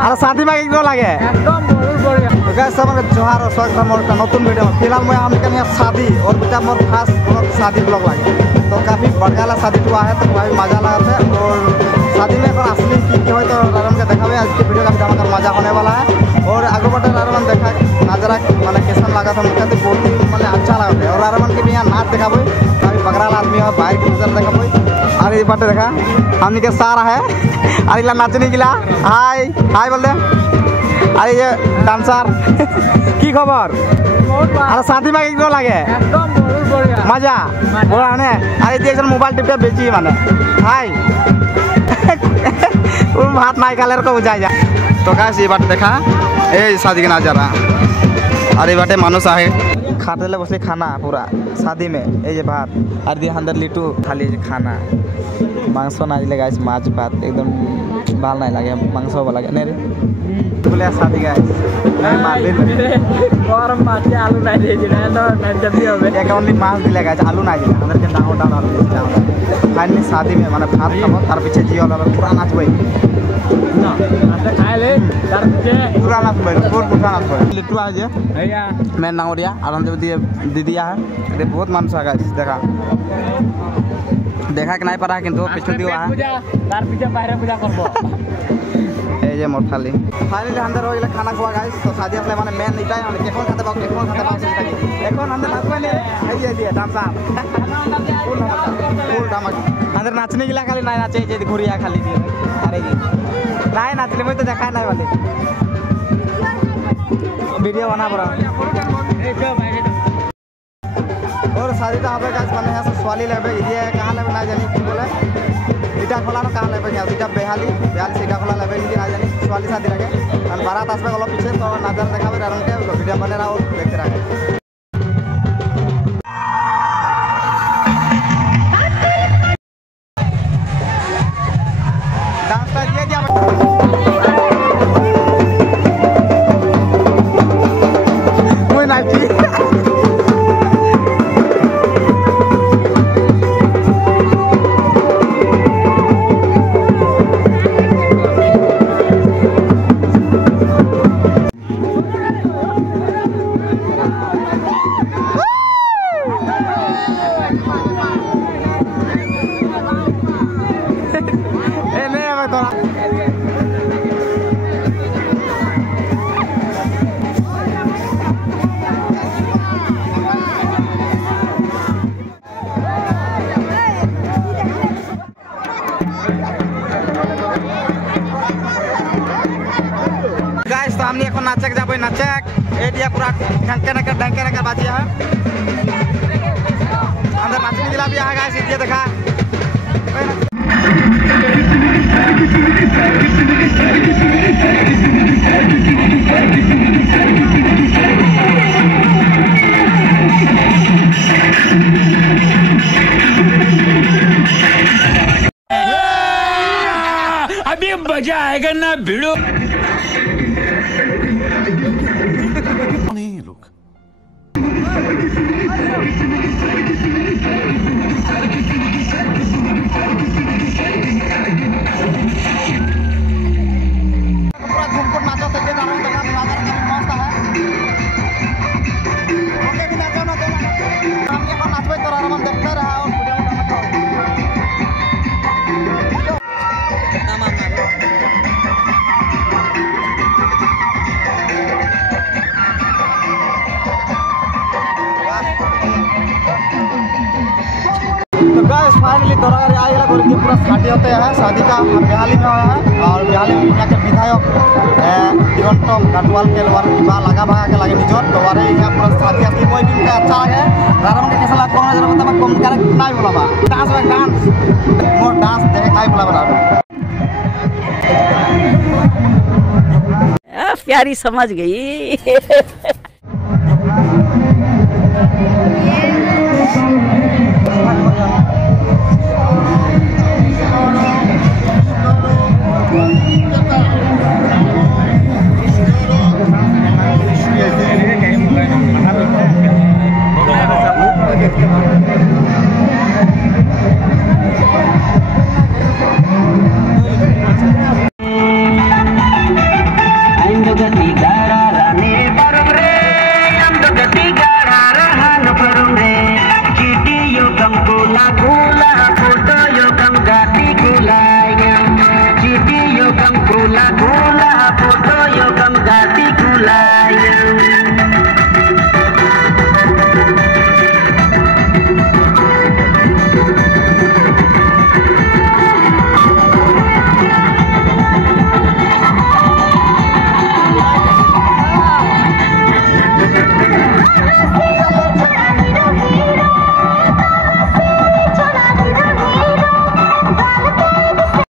আর শাদি মা কেমন লাগে একদম বহুত বড়িয়া তো গাইস আমাকে জোহার और स्वागत है मोर नतून वीडियो में। फिलहाल मैं हमके यहाँ शादी और बेटा मोर खास बहुत शादी ब्लॉग लगे तो काफ़ी बढ़िया शादी हुआ है तो काफ़ी मजा लगा था। और शादी में अगर असली की हो तो रारम के देखा आज की वीडियो का धमाका मजा होने वाला है। और आगे बढ़े रारमन देखा नजरा मैंने कैसा लगा था मुझे बहुत ही मैंने अच्छा लगा था। और रारमन के भी यहाँ नाच देखा बोई काफ़ी बकराल आदमी है बाहर की नजर देखा बोई। और ये बाटे देखा हमने के सारा है अरे नाचने गिला हाय हाय बोल दे। अरे ये डांसर की खबर আর শাদি মা কেমন লাগে একদম বহুত বড়িয়া মজা বড় আনে আরে দেখছেন মোবাইল টিপে বেশি মানে হাই ও ভাত নাই কালের को बुझाई जा। तो गाइस ये बात देखा ए शादी के नजारा अरे बाटे मानुस आहे खाते ले बसले खाना पूरा शादी में এই যে ভাত আর দিয়ে अंदर लिट्टू खाली खाना मांस ना दिले गाइस माछ भात एकदम ভাল নাই লাগে মাংস ভালো লাগে নে রে बोले शादी गाइस मैं मार दे গরম মাছে আলু নাই দিয়ে দিলে তো জলদি হবে एक ओनली मांस दिले गाइस आलू ना दिले अंदर के डाउन डाउन आलू दिले फाइनली शादी में माने भात खाबो तार पीछे जियो वाला पूरा नाचबे ना आते खाए ले तार पीछे पूरा नाचबे पूरा नाचबे लिट्टू आ जे भैया मैं नाउरिया और हम दिए दीदिया है ये बहुत मानुस है गाइस देखा देखा कि नहीं पड़ा किंतु पीछे दियो है तार पीछे बाहर पूजा करबो ए जे मोर फाइनली अंदर हो गेले खाना खुआ गाइस। तो शादी असले माने मेन इटाई हम केखन खाते बाक এখন अंदर नाचबे ने এই যে डांसर फुल धमाका अंदर नाचने गिला खाली नहीं नाचे जे घुरिया खाली दिए अरे जी नहीं नाचले मैं तो देखा नहीं वाले वीडियो बना पड़ा। और शादी तो हमें गाइस माने है सवाली लेबे ये कहां लेबे ना जानी की बोले इटा खोला ना कहां लेबे या इटा बेहाली सीधा खोला लेबे की ना जानी सवाली शादी लगे और बारात आसबे गलो पीछे तो नजर देखाबे राम के वीडियो बने रहा और देखते रहे। डांस दिए दिया मुई नाची गाइस तो हमने এখন নাচক যাবো নাচক এডিয়া পুরা ঢঙ্কে নকে বাজিয়া है अंदर नाचने दिला भी है गाइस ये देखा अभी मजा आएगा ना भिड़ो नहीं लोग पूरा झुमकुट नाचो तो ये गाना नजारा काफी मस्त है। ओके भी नाचो ना तो हम ये नाचबे तो आराम देखते रहा और वीडियो बनाते तो गाइस फाइनली तोरागारी आ गया करके पूरा शादी होते हैं शादी का बिहाली में हुआ है और बिहाली में यहाँ के विधायक दिगंत घाटवाल के वार बा लगा भागा के लगे निजर तो वारे यहाँ पूरा शादी असली कोई भी अच्छा लगे रारम के कैसा लगा कौन नजर बता कम करे नहीं बोला बा डांस में डांस मोर डांस देखे नहीं बोला बा प्यारी समझ गई